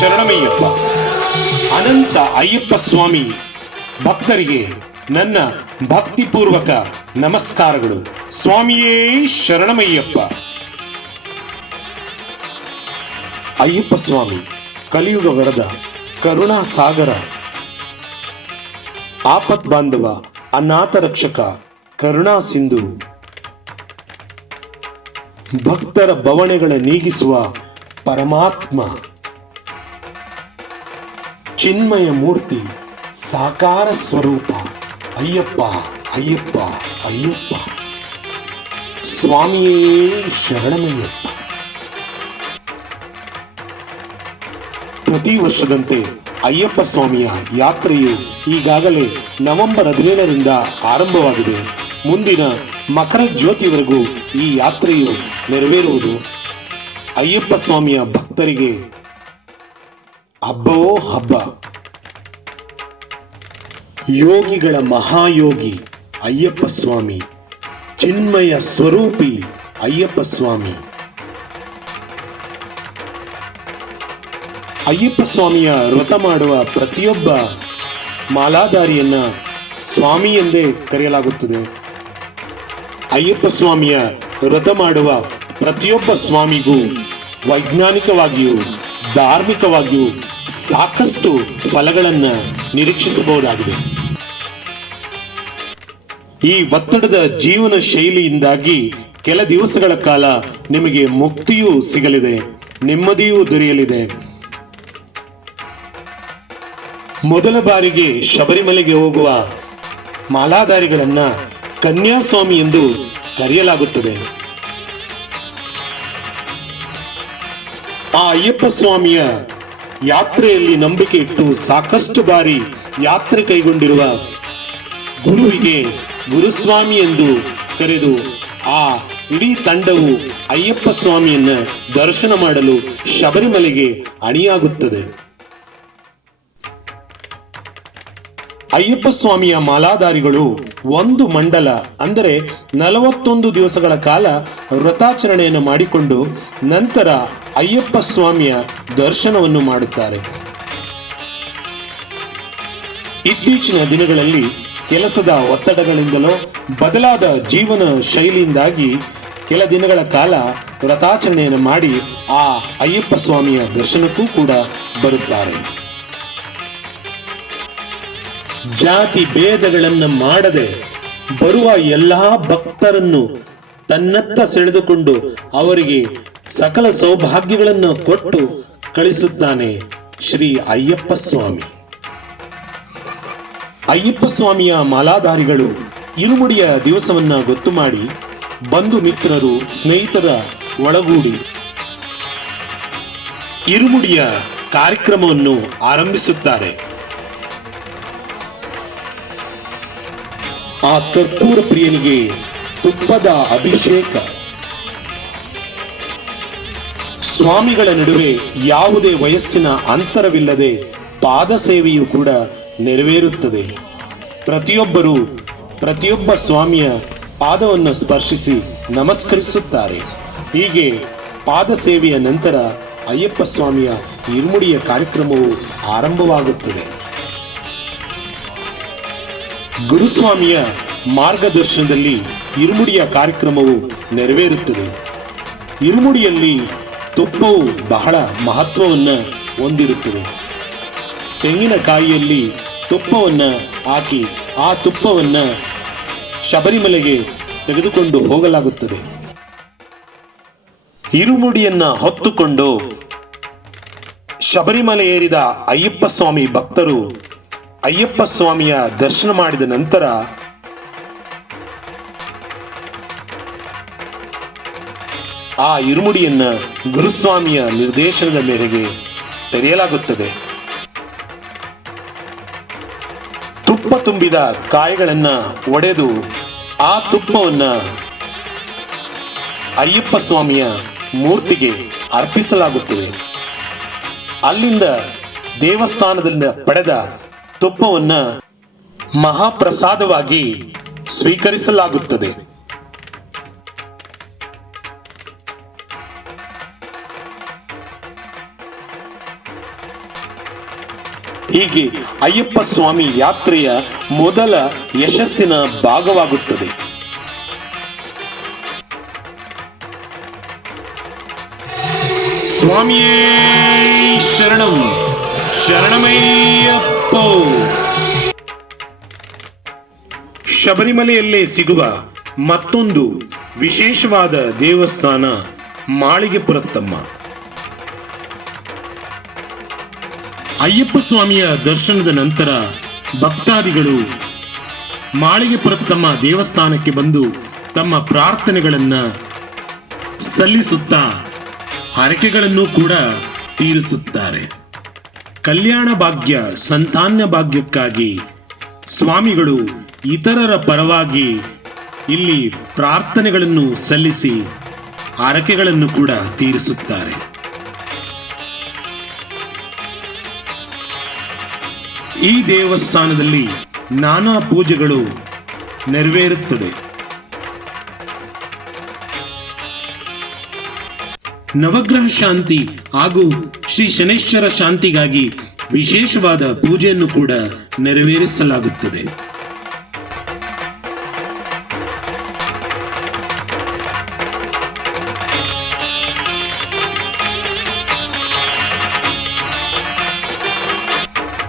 ಶರಣಮಯ್ಯಪ್ಪ. ಅನಂತ ಅಯ್ಯಪ್ಪ ಸ್ವಾಮಿ ಭಕ್ತರಿಗೆ ನನ್ನ ಭಕ್ತಿಪೂರ್ವಕ ನಮಸ್ಕಾರಗಳು. ಸ್ವಾಮಿಯೇ ಶರಣಮಯ್ಯಪ್ಪ. ಅಯ್ಯಪ್ಪ ಸ್ವಾಮಿ ಕಲಿಯುಗ ವರದ ಕರುಣಾ ಸಾಗರ, ಆಪತ್ ಬಾಂಧವ, ಅನಾಥ ರಕ್ಷಕ, ಕರುಣಾ ಸಿಂಧು, ಭಕ್ತರ ಬವಣೆಗಳ ನೀಗಿಸುವ ಪರಮಾತ್ಮ, ಚಿನ್ಮಯ ಮೂರ್ತಿ, ಸಾಕಾರ ಸ್ವರೂಪ ಅಯ್ಯಪ್ಪ ಅಯ್ಯಪ್ಪ ಅಯ್ಯಪ್ಪ. ಸ್ವಾಮಿಯೇ ಶರಣಮಯ್ಯಪ್ಪ. ಪ್ರತಿ ವರ್ಷದಂತೆ ಅಯ್ಯಪ್ಪ ಸ್ವಾಮಿಯ ಯಾತ್ರೆಯು ಈಗಾಗಲೇ ನವೆಂಬರ್ 17ರಿಂದ ಆರಂಭವಾಗಿದೆ. ಮುಂದಿನ ಮಕರ ಜ್ಯೋತಿವರೆಗೂ ಈ ಯಾತ್ರೆಯು ನೆರವೇರುವುದು. ಅಯ್ಯಪ್ಪ ಸ್ವಾಮಿಯ ಭಕ್ತರಿಗೆ ಹಬ್ಬವೋ ಹಬ್ಬ. ಯೋಗಿಗಳ ಮಹಾಯೋಗಿ ಅಯ್ಯಪ್ಪ ಸ್ವಾಮಿ, ಚಿನ್ಮಯ ಸ್ವರೂಪಿ ಅಯ್ಯಪ್ಪ ಸ್ವಾಮಿ. ಅಯ್ಯಪ್ಪ ಸ್ವಾಮಿಯ ವ್ರತ ಮಾಡುವ ಪ್ರತಿಯೊಬ್ಬ ಮಾಲಾಧಾರಿಯನ್ನ ಸ್ವಾಮಿ ಎಂದೇ ಕರೆಯಲಾಗುತ್ತದೆ. ಅಯ್ಯಪ್ಪ ಸ್ವಾಮಿಯ ವ್ರತ ಮಾಡುವ ಪ್ರತಿಯೊಬ್ಬ ಸ್ವಾಮಿಗೂ ವೈಜ್ಞಾನಿಕವಾಗಿಯೂ ಧಾರ್ಮಿಕವಾಗಿಯೂ ಸಾಕಷ್ಟು ಫಲಗಳನ್ನು ನಿರೀಕ್ಷಿಸಬಹುದಾಗಿದೆ. ಈ ಒತ್ತಡದ ಜೀವನ ಶೈಲಿಯಿಂದಾಗಿ ಕೆಲ ದಿವಸಗಳ ಕಾಲ ನಿಮಗೆ ಮುಕ್ತಿಯೂ ಸಿಗಲಿದೆ, ನೆಮ್ಮದಿಯೂ ದೊರೆಯಲಿದೆ. ಮೊದಲ ಬಾರಿಗೆ ಶಬರಿಮಲೆಗೆ ಹೋಗುವ ಮಾಲಾಧಾರಿಗಳನ್ನ ಕನ್ಯಾಸ್ವಾಮಿ ಎಂದು ಕರೆಯಲಾಗುತ್ತದೆ. ಆ ಅಯ್ಯಪ್ಪ ಸ್ವಾಮಿಯ ಯಾತ್ರೆಯಲ್ಲಿ ನಂಬಿಕೆ ಇಟ್ಟು ಸಾಕಷ್ಟು ಬಾರಿ ಯಾತ್ರೆ ಕೈಗೊಂಡಿರುವ ಗುರುವಿಗೆ ಗುರುಸ್ವಾಮಿ ಎಂದು ಕರೆದು ಆ ಇಡೀ ತಂಡವು ಅಯ್ಯಪ್ಪ ಸ್ವಾಮಿಯನ್ನ ದರ್ಶನ ಮಾಡಲು ಶಬರಿಮಲೆಗೆ ಅಣಿಯಾಗುತ್ತದೆ. ಅಯ್ಯಪ್ಪ ಸ್ವಾಮಿಯ ಮಾಲಾಧಾರಿಗಳು ಒಂದು ಮಂಡಲ ಅಂದರೆ 41 ದಿವಸಗಳ ಕಾಲ ವ್ರತಾಚರಣೆಯನ್ನು ಮಾಡಿಕೊಂಡು ನಂತರ ಅಯ್ಯಪ್ಪ ಸ್ವಾಮಿಯ ದರ್ಶನವನ್ನು ಮಾಡುತ್ತಾರೆ. ಇತ್ತೀಚಿನ ದಿನಗಳಲ್ಲಿ ಕೆಲಸದ ಒತ್ತಡಗಳಿಂದಲೋ ಬದಲಾದ ಜೀವನ ಶೈಲಿಯಿಂದಾಗಿ ಕೆಲ ದಿನಗಳ ಕಾಲ ವ್ರತಾಚರಣೆಯನ್ನು ಮಾಡಿ ಆ ಅಯ್ಯಪ್ಪ ಸ್ವಾಮಿಯ ದರ್ಶನಕ್ಕೂ ಕೂಡ ಬರುತ್ತಾರೆ. ಜಾತಿ ಭೇದಗಳನ್ನು ಮಾಡದೆ ಬರುವ ಎಲ್ಲಾ ಭಕ್ತರನ್ನು ತನ್ನತ್ತ ಸೆಳೆದುಕೊಂಡು ಅವರಿಗೆ ಸಕಲ ಸೌಭಾಗ್ಯಗಳನ್ನು ಕೊಟ್ಟು ಕಳಿಸುತ್ತಾನೆ ಶ್ರೀ ಅಯ್ಯಪ್ಪ ಸ್ವಾಮಿ. ಅಯ್ಯಪ್ಪ ಸ್ವಾಮಿಯ ಮಾಲಾಧಾರಿಗಳು ಇರುಮುಡಿಯ ದಿವಸವನ್ನ ಗೊತ್ತು ಮಾಡಿ ಬಂಧು ಮಿತ್ರರು ಸ್ನೇಹಿತರ ಒಳಗೂಡಿ ಇರುಮುಡಿಯ ಕಾರ್ಯಕ್ರಮವನ್ನು ಆರಂಭಿಸುತ್ತಾರೆ. ಆ ಕರ್ಪೂರ ಪ್ರಿಯನಿಗೆ ತುಪ್ಪದ ಅಭಿಷೇಕ. ಸ್ವಾಮಿಗಳ ನಡುವೆ ಯಾವುದೇ ವಯಸ್ಸಿನ ಅಂತರವಿಲ್ಲದೆ ಪಾದ ಸೇವೆಯೂ ಕೂಡ ನೆರವೇರುತ್ತದೆ. ಪ್ರತಿಯೊಬ್ಬ ಸ್ವಾಮಿಯ ಪಾದವನ್ನು ಸ್ಪರ್ಶಿಸಿ ನಮಸ್ಕರಿಸುತ್ತಾರೆ. ಹೀಗೆ ಪಾದ ಸೇವೆಯ ನಂತರ ಅಯ್ಯಪ್ಪ ಸ್ವಾಮಿಯ ಇರುಮುಡಿಯ ಕಾರ್ಯಕ್ರಮವು ಆರಂಭವಾಗುತ್ತದೆ. ಗುರುಸ್ವಾಮಿಯ ಮಾರ್ಗದರ್ಶನದಲ್ಲಿ ಇರುಮುಡಿಯ ಕಾರ್ಯಕ್ರಮವು ನೆರವೇರುತ್ತದೆ. ಇರುಮುಡಿಯಲ್ಲಿ ತುಪ್ಪವು ಬಹಳ ಮಹತ್ವವನ್ನು ಹೊಂದಿರುತ್ತದೆ. ತೆಂಗಿನಕಾಯಿಯಲ್ಲಿ ತುಪ್ಪವನ್ನು ಹಾಕಿ ಆ ತುಪ್ಪವನ್ನು ಶಬರಿಮಲೆಗೆ ತೆಗೆದುಕೊಂಡು ಹೋಗಲಾಗುತ್ತದೆ. ಇರುಮುಡಿಯನ್ನ ಹೊತ್ತುಕೊಂಡು ಶಬರಿಮಲೆ ಏರಿದ ಅಯ್ಯಪ್ಪ ಸ್ವಾಮಿ ಭಕ್ತರು ಅಯ್ಯಪ್ಪ ಸ್ವಾಮಿಯ ದರ್ಶನ ಮಾಡಿದ ನಂತರ ಆ ಇರುಮುಡಿಯನ್ನ ಗುರುಸ್ವಾಮಿಯ ನಿರ್ದೇಶನದ ಮೇರೆಗೆ ತೆರೆಯಲಾಗುತ್ತದೆ. ತುಪ್ಪ ತುಂಬಿದ ಕಾಯಿಗಳನ್ನ ಒಡೆದು ಆ ತುಪ್ಪವನ್ನ ಅಯ್ಯಪ್ಪ ಸ್ವಾಮಿಯ ಮೂರ್ತಿಗೆ ಅರ್ಪಿಸಲಾಗುತ್ತದೆ. ಅಲ್ಲಿಂದ ದೇವಸ್ಥಾನದಿಂದ ಪಡೆದ ತುಪ್ಪವನ್ನ ಮಹಾಪ್ರಸಾದವಾಗಿ ಸ್ವೀಕರಿಸಲಾಗುತ್ತದೆ. ಹೀಗೆ ಅಯ್ಯಪ್ಪ ಸ್ವಾಮಿ ಯಾತ್ರೆಯ ಮೊದಲ ಯಶಸ್ಸಿನ ಭಾಗವಾಗುತ್ತದೆ. ಸ್ವಾಮಿಯೇ ಶರಣಂ ಶರಣಮಯ್ಯಪ್ಪೋ. ಶಬರಿಮಲೆಯಲ್ಲೇ ಸಿಗುವ ಮತ್ತೊಂದು ವಿಶೇಷವಾದ ದೇವಸ್ಥಾನ ಮಾಳಿಗೆಪುರತ್ತಮ್ಮ. ಅಯ್ಯಪ್ಪ ಸ್ವಾಮಿಯ ದರ್ಶನದ ನಂತರ ಭಕ್ತಾದಿಗಳು ಮಾಳಿಗೆಪುರತ್ತಮ್ಮ ದೇವಸ್ಥಾನಕ್ಕೆ ಬಂದು ತಮ್ಮ ಪ್ರಾರ್ಥನೆಗಳನ್ನ ಸಲ್ಲಿಸುತ್ತಾ ಹರಕೆಗಳನ್ನು ಕೂಡ ತೀರಿಸುತ್ತಾರೆ. ಕಲ್ಯಾಣ ಭಾಗ್ಯ, ಸಂತಾನ ಭಾಗ್ಯಕ್ಕಾಗಿ ಸ್ವಾಮಿಗಳು ಇತರರ ಪರವಾಗಿ ಇಲ್ಲಿ ಪ್ರಾರ್ಥನೆಗಳನ್ನು ಸಲ್ಲಿಸಿ ಹರಕೆಗಳನ್ನು ಕೂಡ ತೀರಿಸುತ್ತಾರೆ. ಈ ದೇವಸ್ಥಾನದಲ್ಲಿ ನಾನಾ ಪೂಜೆಗಳು ನೆರವೇರುತ್ತದೆ. ನವಗ್ರಹ ಶಾಂತಿ ಹಾಗೂ ಶ್ರೀ ಶನೇಶ್ವರ ಶಾಂತಿಗಾಗಿ ವಿಶೇಷವಾದ ಪೂಜೆಯನ್ನು ಕೂಡ ನೆರವೇರಿಸಲಾಗುತ್ತದೆ.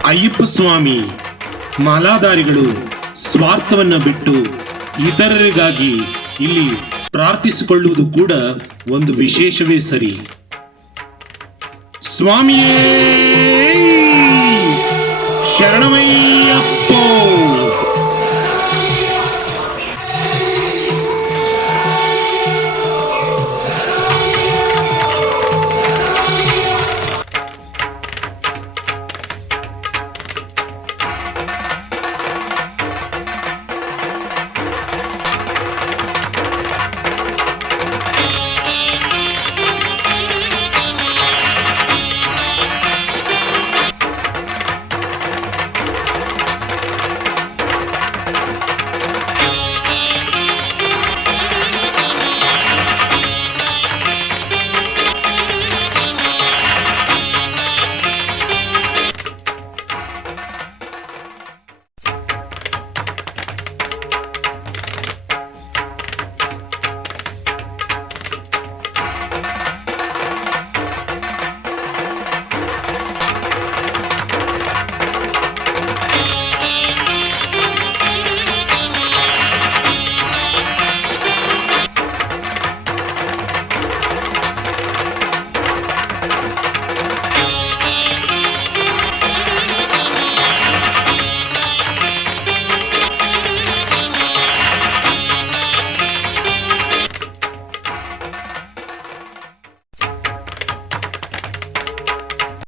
ಅಯ್ಯಪ್ಪ ಸ್ವಾಮಿ ಮಾಲಾಧಾರಿಗಳು ಸ್ವಾರ್ಥವನ್ನ ಬಿಟ್ಟು ಇತರರಿಗಾಗಿ ಇಲ್ಲಿ ಪ್ರಾರ್ಥಿಸಿಕೊಳ್ಳುವುದು ಕೂಡ ಒಂದು ವಿಶೇಷವೇ ಸರಿ. ಸ್ವಾಮಿಯೇ ಶರಣಮಯ್ಯ.